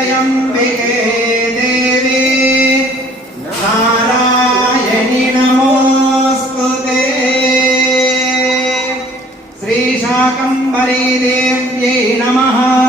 त्र्यम्बिके देवी नारायणि नमोऽस्तु ते श्रीशाकम्भरी देव्यै नमः कर्पूरणीरा